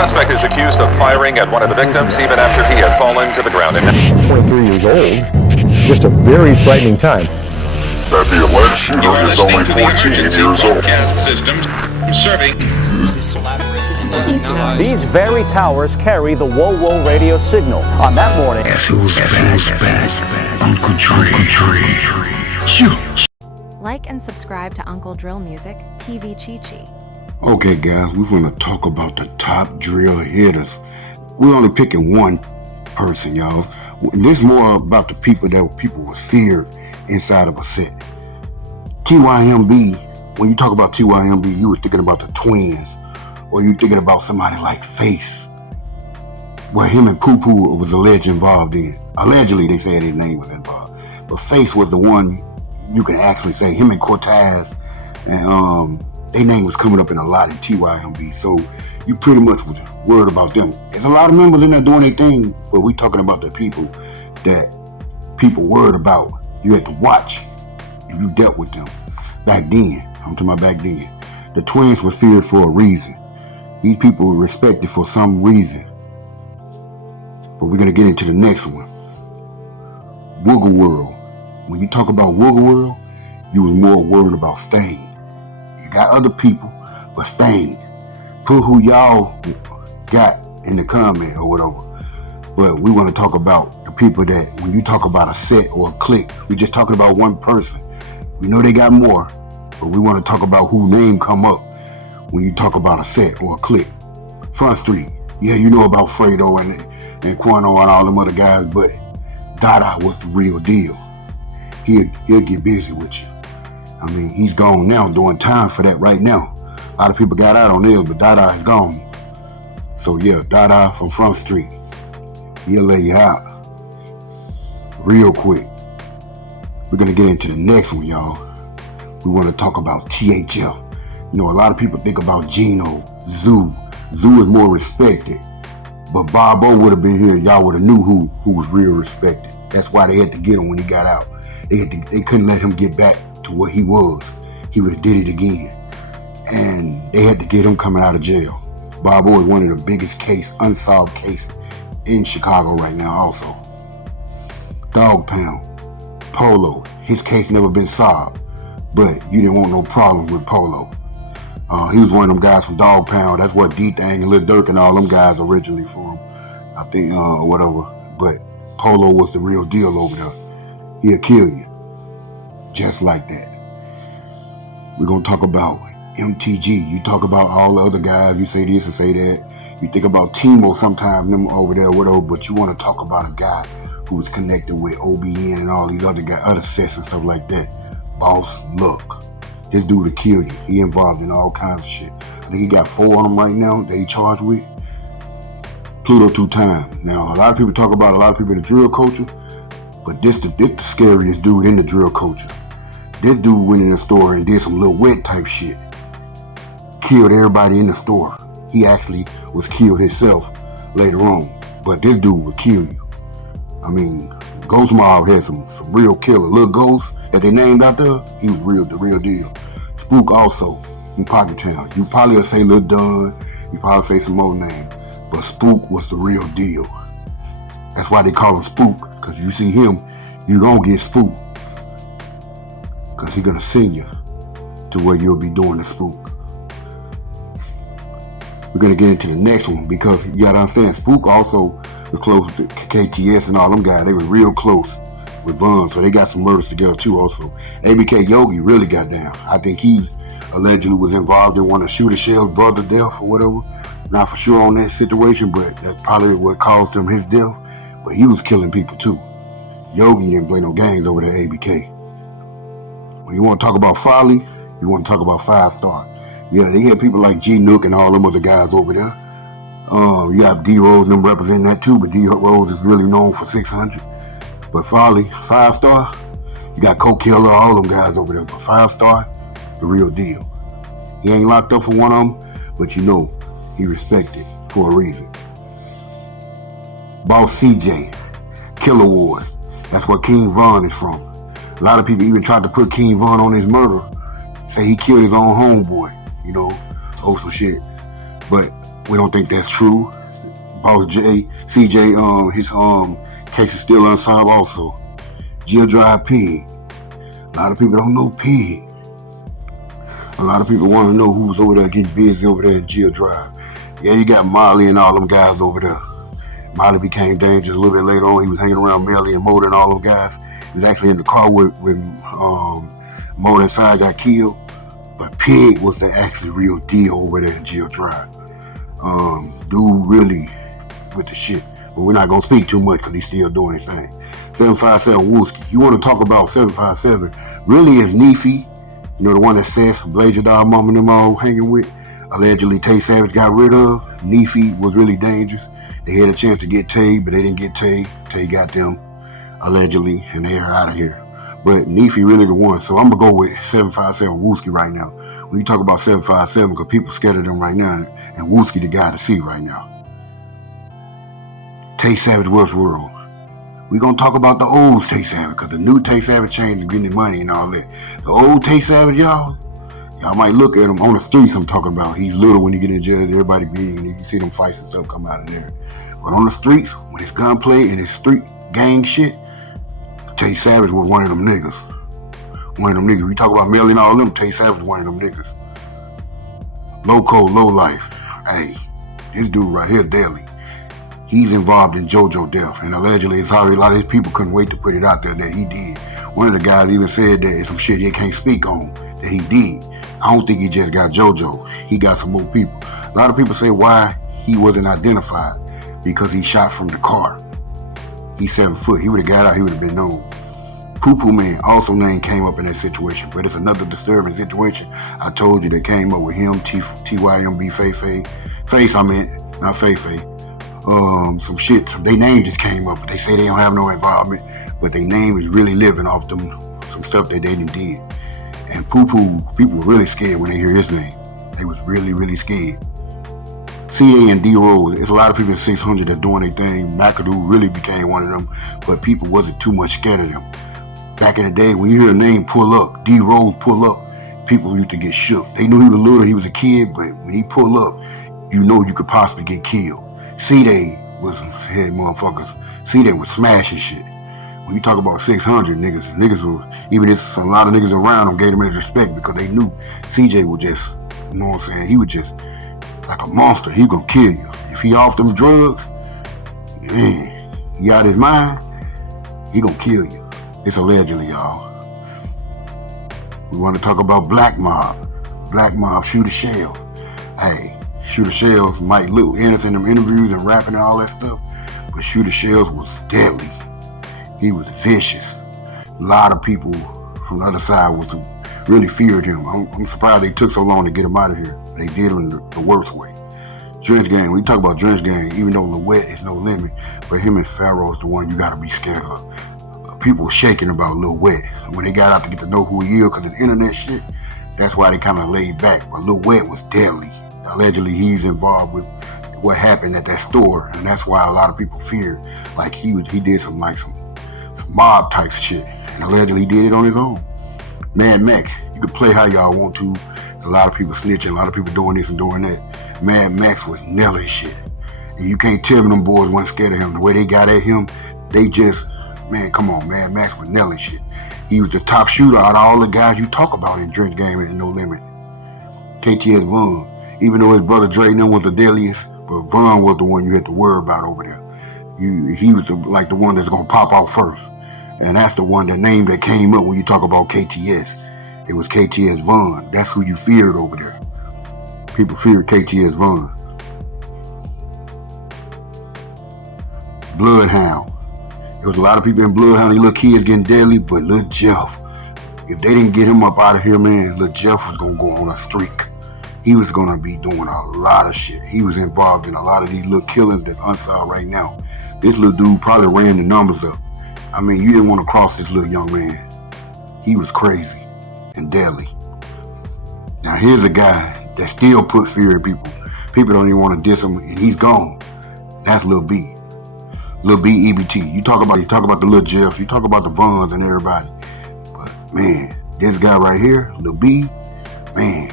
suspect is accused of firing at one of the victims even after he had fallen to the ground. 23 years old, just a very frightening time. That the alleged shooter is only 14 years old. These very towers carry the whoa-whoa radio signal. On that morning... Guess who's back? Uncle Dre. Like and subscribe to Uncle Drill Music, TV Chi-Chi. Okay guys, we're going to talk about the top drill hitters. We're only picking one person, y'all. This is more about the people that people were feared inside of a set. TYMB, when you talk about TYMB, you were thinking about the twins, or you thinking about somebody like Faith. Well, him and Poo Poo was alleged involved in. Allegedly, they said his name was involved. But Faith was the one you can actually say. Him and Cortez, and their name was coming up in a lot in TYMB. So you pretty much was worried about them. There's a lot of members in there doing their thing, but we talking about the people that people worried about. You had to watch if you dealt with them. Back then, I'm talking about back then. The twins were feared for a reason. These people were respected for some reason. But we're going to get into the next one. Woogle World. When you talk about Woogle World, you was more worried about Stain. You got other people, but Stain. Put who y'all got in the comment or whatever. But we want to talk about the people that, when you talk about a set or a clique, we're just talking about one person. We know they got more, but we want to talk about who name come up when you talk about a set or a clique. Front Street. Yeah, you know about Fredo and Quano and all them other guys, but Dada was the real deal. He'll get busy with you. I mean, he's gone now, doing time for that right now. A lot of people got out on this, but Dada is gone. So yeah, Dada from Front Street. He'll lay you out real quick. We're gonna get into the next one, y'all. We want to talk about THF. You know, a lot of people think about Gino, Zoo. Zoo is more respected, but Bob O would have been here. Y'all would have knew who was real respected. That's why they had to get him when he got out. They couldn't let him get back to what he was. He would have did it again, and they had to get him coming out of jail. Bob O is one of the biggest unsolved cases in Chicago right now. Also, Dog Pound, Polo. His case never been solved, but you didn't want no problems with Polo. He was one of them guys from Dog Pound. That's what D-Thang and Lil Durk and all them guys originally from, I think, or whatever. But Polo was the real deal over there. He'll kill you, just like that. We're gonna talk about MTG. You talk about all the other guys. You say this and say that. You think about Timo sometimes, them over there, whatever. But you want to talk about a guy who was connected with OBN and all these other guys, other sets and stuff like that. Boss Luck. This dude will kill you. He involved in all kinds of shit. I think he got 4 on him right now that he charged with. Pluto 2 times. Now, a lot of people talk about a lot of people in the drill culture, but this the scariest dude in the drill culture. This dude went in the store and did some Lil Wet type shit. Killed everybody in the store. He actually was killed himself later on. But this dude would kill you. I mean, Ghost Mob had some real killer. Lil Ghost that they named out there, he was the real deal. Spook also in Pocket Town. You probably will say Lil Dunn, you probably say some more names, but Spook was the real deal. That's why they call him Spook, because you see him, you gonna get spooked, because he gonna send you to where you'll be doing the spook. We're gonna get into the next one, because you gotta understand, Spook also was close to KTS and all them guys. They was real close with Vaughn, so they got some murders together too also. ABK Yogi really got down. I think he allegedly was involved in one of Shooter Shell's brother death or whatever. Not for sure on that situation, but that's probably what caused him his death. But he was killing people too. Yogi didn't play no games over there, ABK. When you want to talk about Folly, you want to talk about 5 Star. Yeah, they had people like G Nook and all them other guys over there. You got D Rose and them representing that too, but D Rose is really known for 600. But Folly, 5 Star, you got Coke Killer, all them guys over there. But 5 Star, the real deal. He ain't locked up for one of them, but you know he respected for a reason. Boss CJ, Killer Ward. That's where King Von is from. A lot of people even tried to put King Von on his murder, say he killed his own homeboy, you know, some shit. But We don't think that's true. Boss CJ, his case is still unsolved also. Jill Drive Pig. A lot of people don't know Pig. A lot of people want to know who was over there getting busy over there in Jill Drive. Yeah, you got Molly and all them guys over there. Molly became dangerous a little bit later on. He was hanging around Melly and Moda and all them guys. He was actually in the car with Moda inside, got killed. But Pig was the actually real deal over there in Jill Drive. Dude really with the shit. But we're not going to speak too much because he's still doing his thing. 757 Wooski. You want to talk about 757? Really is Neefy. You know, the one that says Blade Your Dog Mama and them all hanging with. Allegedly Tay Savage got rid of. Neefy was really dangerous. They had a chance to get Tay, but they didn't get Tay. Tay got them, allegedly, and they are out of here. But Neefy really the one. So I'm going to go with 757 Wooski right now. When you talk about 757, because people scared of them right now, and Wooski the guy to see right now. Tay Savage West World. We're going to talk about the old Tay Savage, because the new Tay Savage changed getting money and all that. The old Tay Savage, y'all might look at him on the streets. I'm talking about. He's little when you get in jail. Everybody big, and you can see them fights and stuff come out of there. But on the streets, when his gunplay and his street gang shit, Tay Savage was one of them niggas. One of them niggas. We talk about Melly and all of them. Tay Savage was one of them niggas. Low life. Hey, this dude right here, Deadly. He's involved in JoJo death, and allegedly it's already a lot of his people couldn't wait to put it out there that he did. One of the guys even said that it's some shit he can't speak on that he did. I don't think he just got JoJo. He got some more people. A lot of people say why he wasn't identified, because he shot from the car. He's 7 foot. He would have got out. He would have been known. Poo Poo Man, also name came up in that situation, but it's another disturbing situation. I told you that came up with him, TYMB, Face, I meant, not Faye. Some shit, they name just came up, but they say they don't have no involvement, but their name is really living off them, some stuff that they did. And Poo Poo, people were really scared when they hear his name. They was really, really scared. CA and D Rose, there's a lot of people in 600 that doing their thing. McAdoo really became one of them, but people wasn't too much scared of them. Back in the day, when you hear a name pull up, D Rose pull up, people used to get shook. They knew he was little, he was a kid, but when he pull up, you know you could possibly get killed. C-Day was head motherfuckers. C-Day was smashing shit. When you talk about 600 niggas were, even if a lot of niggas around them gave him his respect because they knew CJ was just, you know what I'm saying, he was just like a monster. He gonna kill you. If he off them drugs, man, he out his mind, he gonna kill you. It's allegedly, y'all. We want to talk about Black Mob. Black Mob, Shooter Shells. Hey, Shooter Shells might look innocent in them interviews and rapping and all that stuff, but Shooter Shells was deadly. He was vicious. A lot of people from the other side really feared him. I'm surprised they took so long to get him out of here. They did him the worst way. Drench Gang, when you talk about Drench Gang, even though Lewet is no limit, but him and Pharaoh is the one you gotta be scared of. People were shaking about Lil Wet. When they got out to get to know who he is because of the internet shit, that's why they kind of laid back. But Lil Wet was deadly. Allegedly, he's involved with what happened at that store, and that's why a lot of people feared. Like he did some mob type shit, and allegedly he did it on his own. Mad Max, you could play how y'all want to. There's a lot of people snitching, a lot of people doing this and doing that. Mad Max was nailing shit, and you can't tell me them boys weren't scared of him. The way they got at him, they just, man, come on, Mad Max was nailing shit. He was the top shooter out of all the guys you talk about in Drench Game and No Limit. KTS Vaughn. Even though his brother Dre and them was the deadliest, but Vaughn was the one you had to worry about over there. He was the one that's gonna pop out first. And that's the one, the name that came up when you talk about KTS. It was KTS Vaughn. That's who you feared over there. People feared KTS Vaughn. Bloodhound. There was a lot of people in Bloodhound, these little kids getting deadly, but Lil Jeff, if they didn't get him up out of here, man, Lil Jeff was gonna go on a streak. He was gonna be doing a lot of shit. He was involved in a lot of these little killings that's unsolved right now. This little dude probably ran the numbers up. I mean, you didn't want to cross this little young man. He was crazy and deadly. Now here's a guy that still put fear in people. People don't even want to diss him, and he's gone. That's Lil B. Lil B, EBT. You talk about the Lil Jeff, you talk about the Vaughns and everybody. But man, this guy right here, Lil B, man,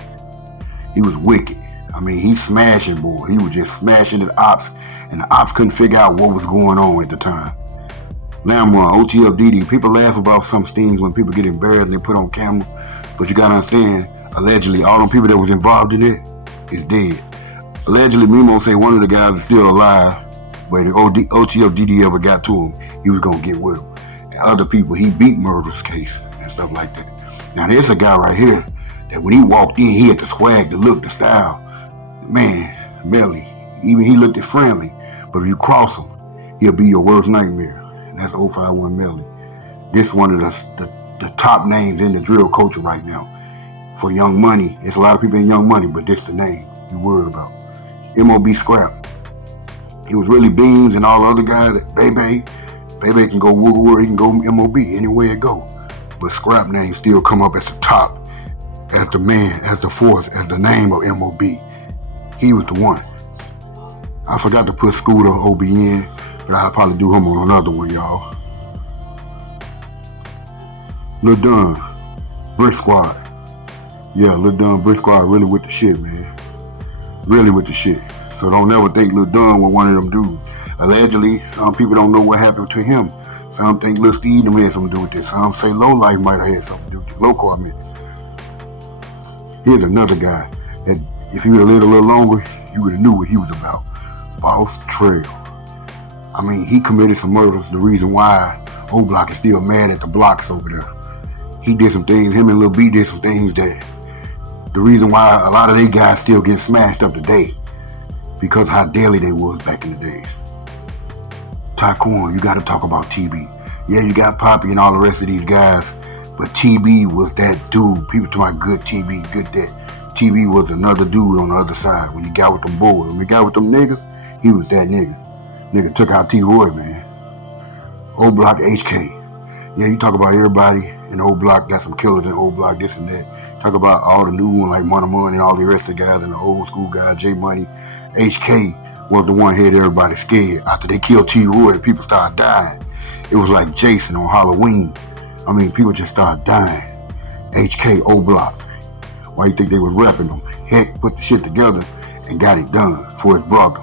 he was wicked. I mean, he smashing, boy. He was just smashing the ops, and the ops couldn't figure out what was going on at the time. Lamar, OTFDD, people laugh about some things when people get embarrassed and they put on camera, but you gotta understand, allegedly, all them people that was involved in it is dead. Allegedly, Mimo say one of the guys is still alive, but if OTFDD ever got to him, he was gonna get with him. And other people, he beat murder's case and stuff like that. Now, there's a guy right here that when he walked in, he had the swag, the look, the style. Man, Melly, even he looked friendly, but if you cross him, he'll be your worst nightmare. And that's 051 Melly. This one of the top names in the drill culture right now. For Young Money, there's a lot of people in Young Money, but this the name you worried about. MOB Scrap. It was really Beans and all the other guys. Bebe can go woo, he can go MOB, anywhere it go. But Scrap name still come up as the top, as the man, as the force, as the name of MOB. He was the one. I forgot to put Scooter OBN, but I'll probably do him on another one, y'all. Lil Dunn, Brick Squad. Yeah, Lil Dunn, Brick Squad really with the shit, man. Really with the shit. So don't ever think Lil Dunn was one of them dudes. Allegedly, some people don't know what happened to him. Some think Lil Steve had something to do with this. Some say Low Life might have had something to do with it. Loco, I mean. Here's another guy that if he would have lived a little longer, you would have knew what he was about. Boss Trail. I mean, he committed some murders. The reason why O Block is still mad at the blocks over there. He did some things, him and Lil B did some things that the reason why a lot of they guys still getting smashed up today because how deadly they was back in the days. Taekwon, you gotta talk about TB. Yeah, you got Poppy and all the rest of these guys, but TB was that dude. People talk about good TB, good that. TB was another dude on the other side. When he got with them boys, when he got with them niggas, he was that nigga. Nigga took out T-Roy, man. O Block HK. Yeah, you talk about everybody in O Block, got some killers in O Block, this and that. Talk about all the new ones like Money and all the rest of the guys and the old school guys, J Money. HK was the one who had everybody scared. After they killed T-Roy, people started dying. It was like Jason on Halloween. I mean, people just started dying. HK, O Block. Why you think they was rapping them? Heck, put the shit together and got it done for his brother.